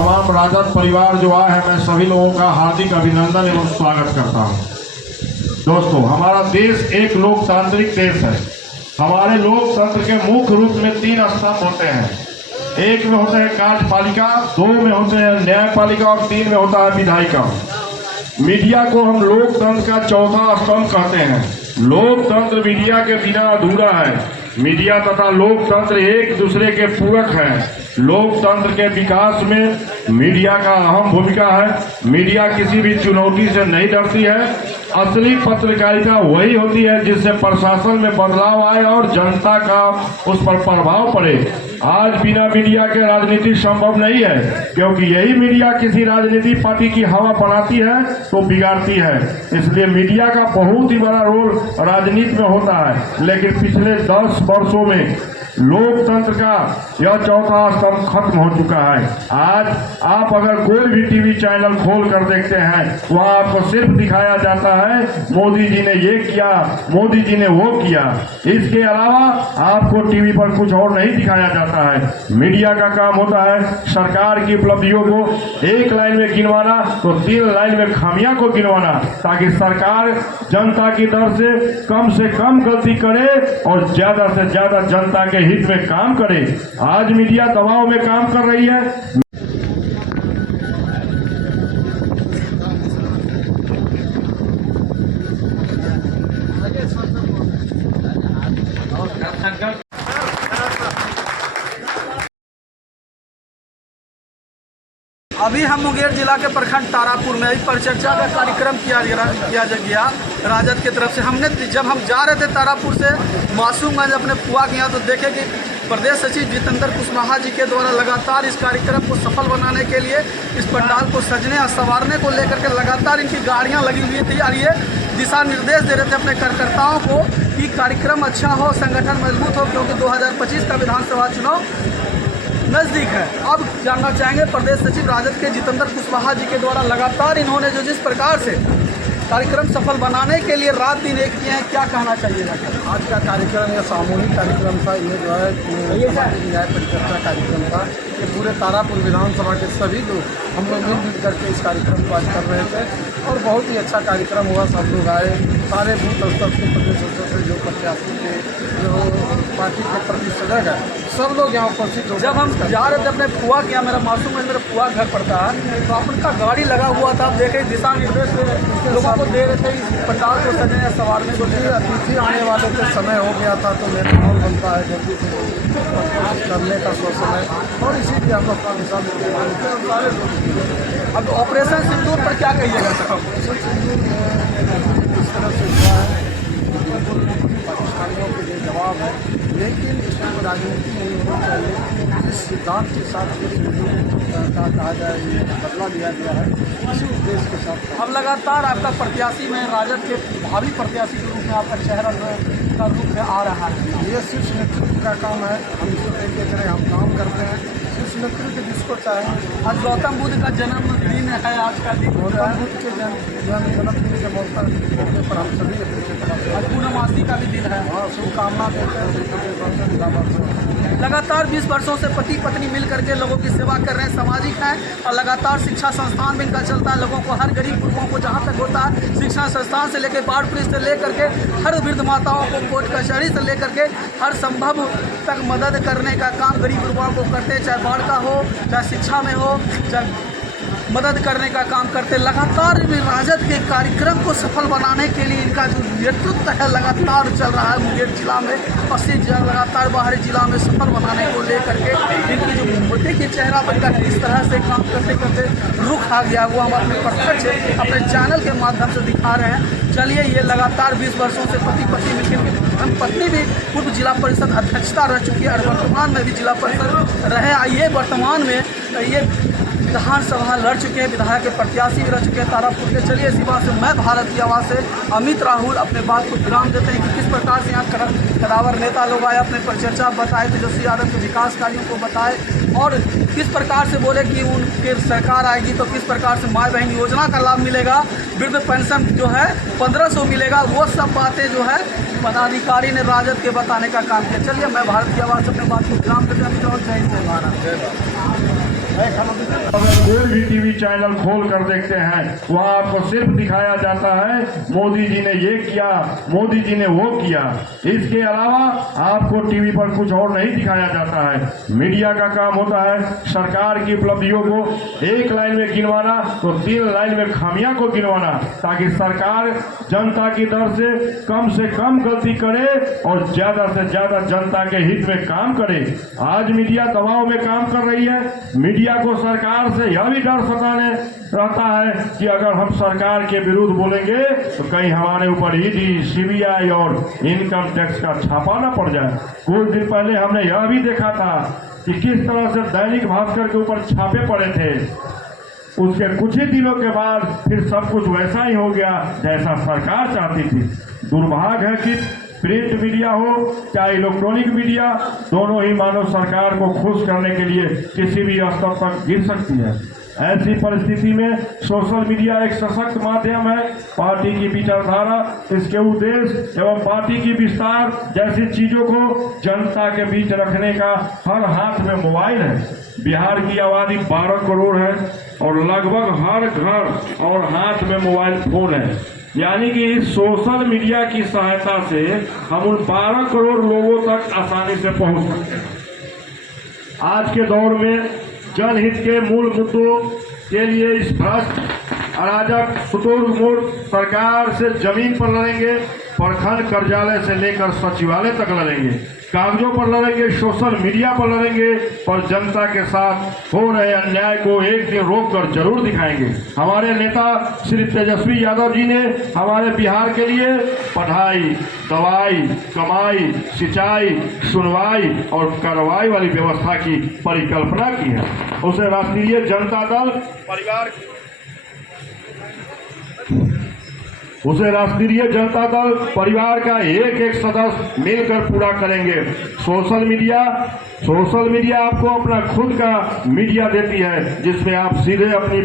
तमाम राजद परिवार जो आए हैं, मैं सभी लोगों का हार्दिक अभिनंदन एवं स्वागत करता हूं। दोस्तों, हमारा देश एक लोकतांत्रिक देश है। हमारे लोकतंत्र के मुख्य रूप में 3 स्तंभ होते हैं। एक में होते हैं कार्यपालिका, 2 में होते हैं न्यायपालिका और 3 में होता है विधायिका। मीडिया को हम लोकतंत्र का चौथा स्तंभ कहते हैं। लोकतंत्र मीडिया के बिना अधूरा है। मीडिया तथा लोकतंत्र एक दूसरे के पूरक हैं। लोकतंत्र के विकास में मीडिया का अहम भूमिका है। मीडिया किसी भी चुनौती से नहीं डरती है। असली पत्रकारिता वही होती है जिससे प्रशासन में बदलाव आए और जनता का उस पर प्रभाव पड़े। आज बिना मीडिया के राजनीति संभव नहीं है, क्योंकि यही मीडिया किसी राजनीतिक पार्टी की हवा बनाती है तो बिगाड़ती है। इसलिए मीडिया का बहुत ही बड़ा रोल राजनीति में होता है। लेकिन पिछले 10 वर्षों में लोकतंत्र का यह चौथा स्तंभ खत्म हो चुका है। आज आप अगर कोई भी टीवी चैनल खोल कर देखते हैं, वहां आपको सिर्फ दिखाया जाता है मोदी जी ने ये किया, मोदी जी ने वो किया। इसके अलावा आपको टीवी पर कुछ और नहीं दिखाया जाता है। मीडिया का काम होता है सरकार की उपलब्धियों को एक लाइन में गिनवाना तो 3 लाइन में खामियां को गिनवाना, ताकि सरकार जनता की दर से कम गलती करे और ज्यादा से ज्यादा जनता के हित में काम करे। आज मीडिया दबाव में काम कर रही है। अभी हम मुंगेर जिला के प्रखंड तारापुर में अभी परिचर्चा का कार्यक्रम किया गया राजद की तरफ से। हमने जब हम जा रहे थे तारापुर से मासूमगंज अपने फुआ के यहाँ, तो देखे कि प्रदेश सचिव जितेंद्र कुशवाहा जी के द्वारा लगातार इस कार्यक्रम को सफल बनाने के लिए, इस पंडाल को सजने और संवारने को लेकर के लगातार इनकी गाड़ियाँ लगी हुई थी और ये दिशा निर्देश दे रहे थे अपने कार्यकर्ताओं को कि कार्यक्रम अच्छा हो, संगठन मजबूत हो, क्योंकि 2025 का विधानसभा चुनाव नज़दीक है। अब जानना चाहेंगे प्रदेश सचिव राजद के जितेंद्र कुशवाहा जी के द्वारा लगातार इन्होंने जो जिस प्रकार से कार्यक्रम सफल बनाने के लिए रात दिन एक किए हैं, क्या कहना चाहिएगा? आज का कार्यक्रम यह सामूहिक कार्यक्रम था। ये जो है न्याय परिचर्चा कार्यक्रम था। ये पूरे तारापुर विधानसभा के सभी लोग हम लोग मिलजुल करके इस कार्यक्रम को आज कर रहे थे और बहुत ही अच्छा कार्यक्रम हुआ। सब लोग आए, सारे बूथ स्तर से, प्रदेश स्तर से जो प्रत्याशी थे, जो पार्टी के प्रति सजग है, सब लोग यहाँ उपस्थित हो। जब हम जा रहे थे अपने फुआ के यहाँ, मेरा मासूमगंज मेरा फुआ घर पड़ता है, तो उनका गाड़ी लगा हुआ था। आप देखे दिशा निर्देश लोगों को दे रहे थे इस पंडाल को सजने या संवारने को। अतिथि आने वाले के समय हो गया था, तो मेरा माहौल बनता है जल्दी से करने का समय, और इसीलिए हम लोग का दिशा निर्देश मानते हैं सारे लोग। अब ऑपरेशन सिंदूर पर क्या कहिएगा सर? ऑपरेशन सिंदूर इस तरह से हुआ है, पाकिस्तानियों के लिए जवाब है, लेकिन इसमें राजनीति नहीं होनी चाहिए। जिस सिद्धांत के साथ का कहा जाए ये बदला लिया गया है, इसी उद्देश्य के साथ। अब लगातार आपका प्रत्याशी में राजद के भावी प्रत्याशी के रूप में आपका चेहरा का रूप में आ रहा है। ये सिर्फ नेतृत्व का काम है। हम इसको देखते करें, हम काम करते हैं सिर्फ नेतृत्व जिसको चाहे। आज गौतम बुद्ध का जन्मदिन है, आज का दिन गौतम बुद्ध के जन्मदिन के मौके पर हम सभी आज पूर्णमासी का भी दिन है। हाँ, शुभकामना देते हैं। लगातार 20 वर्षों से पति पत्नी मिल करके लोगों की सेवा कर रहे हैं, सामाजिक हैं, और लगातार शिक्षा संस्थान भी इनका चलता है। लोगों को, हर गरीब लोगों को जहाँ तक होता है, शिक्षा संस्थान से लेकर बाढ़ पुलिस से लेकर के हर वृद्ध माताओं को कोर्ट कचहरी से लेकर के हर संभव तक मदद करने का काम गरीब लोगों को करते हैं, चाहे बाढ़ का हो, चाहे शिक्षा में हो, चाहे मदद करने का काम करते। लगातार राजद के कार्यक्रम को सफल बनाने के लिए इनका जो नेतृत्व है लगातार चल रहा है मुंगेर जिला में, और लगातार बाहरी जिला में सफल बनाने को लेकर के इनकी जो मोदी के चेहरा पर का किस तरह से काम करते करते रुख आ गया, वो हम अपने प्रत्यक्ष अपने चैनल के माध्यम से दिखा रहे हैं। चलिए, ये लगातार 20 वर्षों से पति पत्नी मिलकर, पत्नी भी पूर्व जिला परिषद अध्यक्षता रह चुकी है और वर्तमान में भी जिला परिषद रहे। आइए, वर्तमान में ये विधानसभा लड़ चुके हैं, विधायक के प्रत्याशी भी रह चुके हैं तारापुर के। चलिए, इसी बात से मैं भारत की आवाज़ से अमित राहुल अपने बात को विराम देते हैं कि किस प्रकार से यहाँ कदावर नेता लोग आए, अपने परिचर्चा बताए, तेजस्वी यादव के विकास कार्यों को बताए, और किस प्रकार से बोले कि उनके सरकार आएगी तो किस प्रकार से माँ बहन योजना का लाभ मिलेगा, वृद्ध पेंशन जो है 1500 मिलेगा। वो सब बातें जो है पदाधिकारी ने राजद के बताने का काम किया। चलिए, मैं भारत की आवाज़ से अपने बात को विराम देते हैं। जय हिंद, जय भारत। अगर कोई भी टीवी चैनल खोल कर देखते हैं वहाँ आपको सिर्फ दिखाया जाता है मोदी जी ने ये किया, मोदी जी ने वो किया। इसके अलावा आपको टीवी पर कुछ और नहीं दिखाया जाता है। मीडिया का काम होता है सरकार की उपलब्धियों को एक लाइन में गिनवाना तो 3 लाइन में खामियां को गिनवाना, ताकि सरकार जनता की दर से कम गलती करे और ज्यादा से ज्यादा जनता के हित में काम करे। आज मीडिया दबाव में काम कर रही है। मीडिया को सरकार से यह भी डर सताने रहता है कि अगर हम सरकार के विरुद्ध बोलेंगे तो कहीं हमारे ऊपर ईडी, सीबीआई और इनकम टैक्स का छापा न पड़ जाए। कुछ दिन पहले हमने यह भी देखा था कि किस तरह से दैनिक भास्कर के ऊपर छापे पड़े थे। उसके कुछ ही दिनों के बाद फिर सब कुछ वैसा ही हो गया जैसा सरकार चाहती थी। दुर्भाग्य है कि प्रिंट मीडिया हो चाहे इलेक्ट्रॉनिक मीडिया, दोनों ही मानव सरकार को खुश करने के लिए किसी भी स्तर तक गिर सकती है। ऐसी परिस्थिति में सोशल मीडिया एक सशक्त माध्यम है। पार्टी की विचारधारा, इसके उद्देश्य एवं पार्टी की विस्तार जैसी चीजों को जनता के बीच रखने का हर हाथ में मोबाइल है। बिहार की आबादी 12 करोड़ है और लगभग हर घर और हाथ में मोबाइल फोन है। यानी कि इस सोशल मीडिया की सहायता से हम उन 12 करोड़ लोगों तक आसानी से पहुंच सकते हैं। आज के दौर में जनहित के मूल मुद्दों के लिए इस भ्रष्ट, अराजक, शुतुरमुर्ग सरकार से जमीन पर लड़ेंगे, प्रखंड कार्यालय से लेकर सचिवालय तक लड़ेंगे, कागजों पर लड़ेंगे, सोशल मीडिया पर लड़ेंगे, पर जनता के साथ हो रहे अन्याय को एक दिन रोक कर जरूर दिखाएंगे। हमारे नेता श्री तेजस्वी यादव जी ने हमारे बिहार के लिए पढ़ाई, दवाई, कमाई, सिंचाई, सुनवाई और कार्रवाई वाली व्यवस्था की परिकल्पना की है। उसे राष्ट्रीय जनता दल परिवार का एक सदस्य मिलकर पूरा करेंगे। सोशल मीडिया आपको अपना खुद का मीडिया देती है, जिसमें आप सीधे अपनी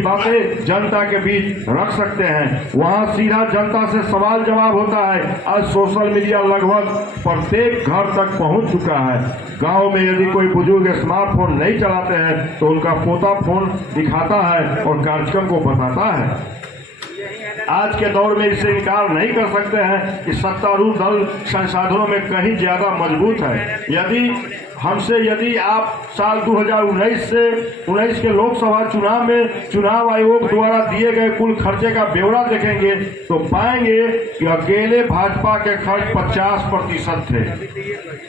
बातें जनता के बीच रख सकते हैं। वहां सीधा जनता से सवाल जवाब होता है। आज सोशल मीडिया लगभग प्रत्येक घर तक पहुंच चुका है। गांव में यदि कोई बुजुर्ग स्मार्टफोन नहीं चलाते हैं तो उनका पोता फोन दिखाता है और कार्यक्रम को बताता है। आज के दौर में इससे इनकार नहीं कर सकते हैं कि सत्तारूढ़ दल संसाधनों में कहीं ज्यादा मजबूत है। यदि आप साल 2019 के लोकसभा चुनाव में चुनाव आयोग द्वारा दिए गए कुल खर्चे का ब्यौरा देखेंगे तो पाएंगे कि अकेले भाजपा के खर्च 50% थे।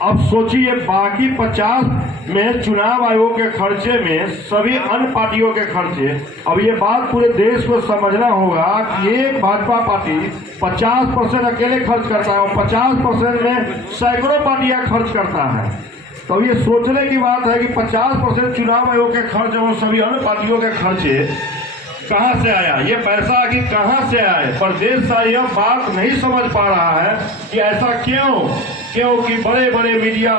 अब सोचिए बाकी 50 में चुनाव आयोग के खर्चे में सभी अन्य पार्टियों के खर्चे। अब ये बात पूरे देश को समझना होगा कि एक भाजपा पार्टी 50% अकेले खर्च करता है और 50% में सैकड़ों पार्टियां खर्च करता है। तो ये सोचने की बात है कि 50% चुनाव आयोग के खर्च और सभी अन्य पार्टियों के खर्चे कहां से आया, ये पैसा आखिर कहां से आए। प्रदेश का यह बात नहीं समझ पा रहा है कि ऐसा क्योंकि बड़े बड़े मीडिया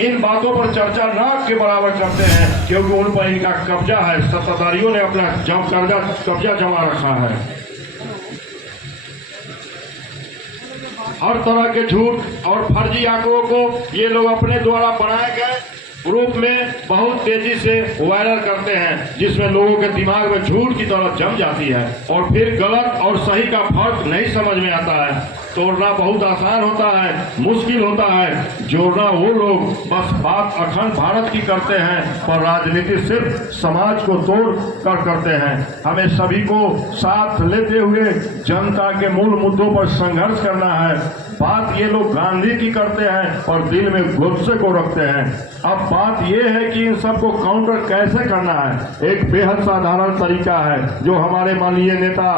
इन बातों पर चर्चा न के बराबर करते हैं, क्योंकि उन पर इनका कब्जा है। सत्ताधारियों ने अपना कब्जा जमा रखा है। हर तरह के झूठ और फर्जी आंकड़ों को ये लोग अपने द्वारा बनाए गए रूप में बहुत तेजी से वायरल करते हैं, जिसमें लोगों के दिमाग में झूठ की तरह जम जाती है और फिर गलत और सही का फर्क नहीं समझ में आता है। तोड़ना बहुत आसान होता है, मुश्किल होता है जोड़ना वो लोग बस बात अखंड भारत की करते हैं, पर राजनीति सिर्फ समाज को तोड़ कर करते हैं। हमें सभी को साथ लेते हुए जनता के मूल मुद्दों पर संघर्ष करना है। बात ये लोग गांधी की करते हैं और दिल में गुस्से को रखते हैं। अब बात यह है कि इन सबको काउंटर कैसे करना है। एक बेहद साधारण तरीका है जो हमारे माननीय नेता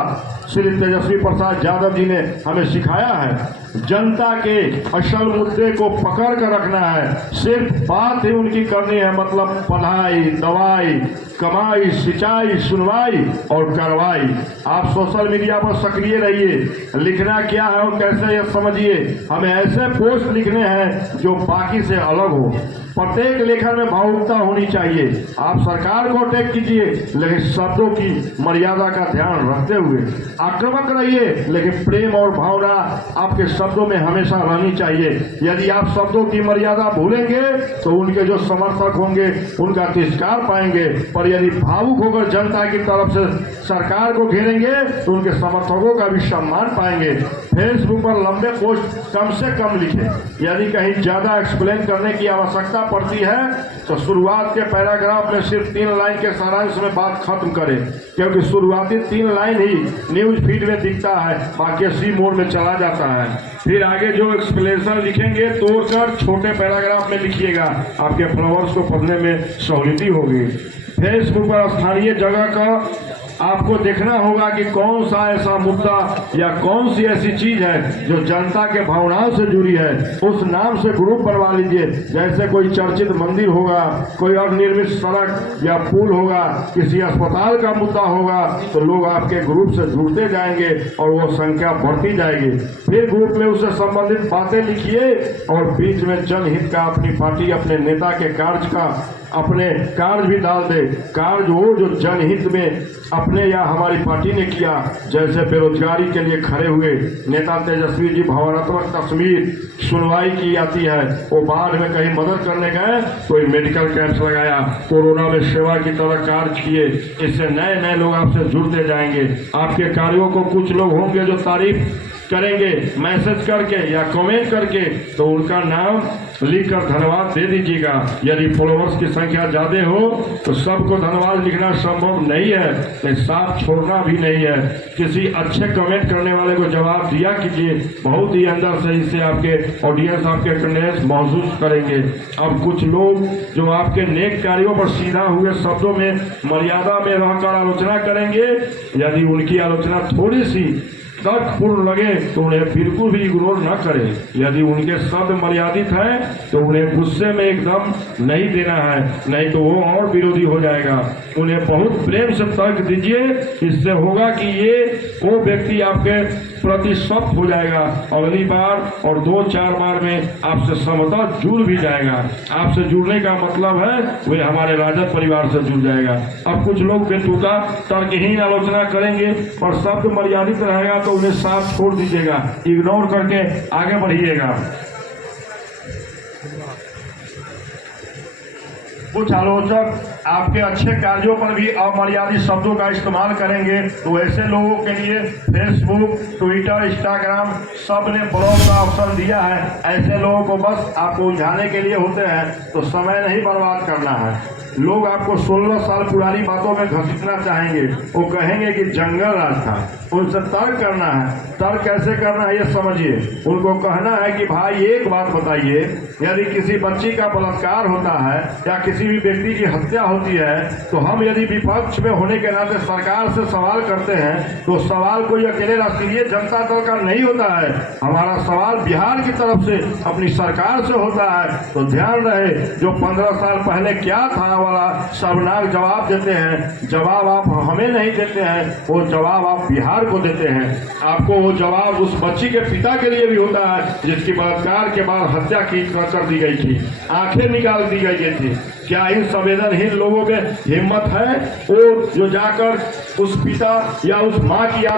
श्री तेजस्वी प्रसाद यादव जी ने हमें सिखाया है। जनता के असल मुद्दे को पकड़ कर रखना है। सिर्फ बात ही उनकी करनी है, मतलब पढ़ाई, दवाई, कमाई, सिंचाई, सुनवाई और कार्रवाई। आप सोशल मीडिया पर सक्रिय रहिए। लिखना क्या है और कैसे ये समझिए। हमें ऐसे पोस्ट लिखने हैं जो बाकी से अलग हो। प्रत्येक लेखन में भावुकता होनी चाहिए। आप सरकार को अटैक कीजिए, लेकिन शब्दों की मर्यादा का ध्यान रखते हुए। आक्रामक रहिए, लेकिन प्रेम और भावना आपके शब्दों में हमेशा रहनी चाहिए। यदि आप शब्दों की मर्यादा भूलेंगे तो उनके जो समर्थक होंगे उनका तिरस्कार पाएंगे, पर यदि भावुक होकर जनता की तरफ से सरकार को घेरेंगे तो उनके समर्थकों का भी सम्मान पाएंगे। फेसबुक पर लंबे पोस्ट कम से कम लिखें। यदि कहीं ज्यादा एक्सप्लेन करने की आवश्यकता पड़ती है तो शुरुआत के पैराग्राफ में सिर्फ 3 लाइन के सारांश में बात खत्म करें, क्योंकि शुरुआती 3 लाइन ही न्यूज फीड में दिखता है, बाकी सी मोड में चला जाता है। फिर आगे जो एक्सप्लेनेशन लिखेंगे तोड़कर छोटे पैराग्राफ में लिखिएगा, आपके फॉलोअर्स को पढ़ने में सहूलियत होगी। फेसबुक पर स्थानीय जगह का आपको देखना होगा कि कौन सा ऐसा मुद्दा या कौन सी ऐसी चीज है जो जनता के भावनाओं से जुड़ी है। उस नाम से ग्रुप बनवा लीजिए। जैसे कोई चर्चित मंदिर होगा, कोई अनिर्मित सड़क या पुल होगा, किसी अस्पताल का मुद्दा होगा, तो लोग आपके ग्रुप से जुड़ते जाएंगे और वो संख्या बढ़ती जाएगी। फिर ग्रुप में उससे संबंधित बातें लिखिए और बीच में जनहित का, अपनी पार्टी, अपने नेता के कार्य का, अपने कार्य भी डाल दे। कार्य वो जो जनहित में अपने या हमारी पार्टी ने किया, जैसे बेरोजगारी के लिए खड़े हुए नेता तेजस्वी जी, भावनात्मक तस्वीर सुनवाई की जाती है। वो बाढ़ में कहीं मदद करने गए, कोई मेडिकल कैंप लगाया, कोरोना में सेवा की तरह कार्य किए। इससे नए नए लोग आपसे जुड़ते जाएंगे। आपके कार्यों को कुछ लोग होंगे जो तारीफ करेंगे मैसेज करके या कमेंट करके, तो उनका नाम लिखकर धन्यवाद दे दीजिएगा। यदि फॉलोअर्स की संख्या ज्यादा हो तो सबको धन्यवाद लिखना संभव नहीं है, लेकिन साफ छोड़ना भी नहीं है। किसी अच्छे कमेंट करने वाले को जवाब दिया कीजिए, बहुत ही अंदर से इससे आपके ऑडियंस, आपके कंटेंट्स महसूस करेंगे। अब कुछ लोग जो आपके नेक कार्यों पर सीधा हुए शब्दों में मर्यादा में रहकर आलोचना करेंगे, यदि उनकी आलोचना थोड़ी सी तर्कपूर्ण लगे तो उन्हें बिल्कुल भी इग्नोर न करें। यदि उनके शब्द मर्यादित हैं तो उन्हें गुस्से में एकदम नहीं देना है, नहीं तो वो और विरोधी हो जाएगा। उन्हें बहुत प्रेम से तर्क दीजिए। इससे होगा कि ये वो व्यक्ति आपके प्रति सख्त हो जाएगा। अगली बार और 2-4 बार में आपसे समता जुड़ भी जाएगा। आपसे जुड़ने का मतलब है वे हमारे राजद परिवार से जुड़ जाएगा। अब कुछ लोग बेतुका तर्कहीन आलोचना करेंगे पर शब्द मर्यादित रहेगा तो उन्हें साफ छोड़ दीजिएगा, इग्नोर करके आगे बढ़िएगा। कुछ आलोचक आपके अच्छे कार्यों पर भी अमर्यादित शब्दों का इस्तेमाल करेंगे, तो ऐसे लोगों के लिए फेसबुक, ट्विटर, इंस्टाग्राम सब ने ब्लॉक का ऑप्शन दिया है। ऐसे लोगों को बस आपको उलझाने के लिए होते हैं, तो समय नहीं बर्बाद करना है। लोग आपको 16 साल पुरानी बातों में घसीटना चाहेंगे। वो कहेंगे कि जंगल राज था। उनसे तर्क करना है। तर्क कैसे करना है ये समझिए। उनको कहना है कि भाई एक बात बताइए, यदि किसी बच्ची का बलात्कार होता है या किसी भी व्यक्ति की हत्या होती है, तो हम यदि विपक्ष में होने के नाते सरकार से सवाल करते हैं, तो सवाल कोई अकेले राष्ट्रीय जनता दल का नहीं होता है। हमारा सवाल बिहार की तरफ से अपनी सरकार से होता है। तो ध्यान रहे, जो 15 साल पहले क्या था वाला शर्मनाक जवाब देते हैं, जवाब आप हमें नहीं देते हैं, वो जवाब आप बिहार को देते हैं। आपको वो जवाब उस बच्ची के पिता के लिए भी होता है जिसकी बलात्कार के बाद हत्या की कर दी गई थी, आंखें निकाल दी गई थी। क्या इन संवेदनहीन लोगों में हिम्मत है वो जो जाकर उस पिता या उस माँ की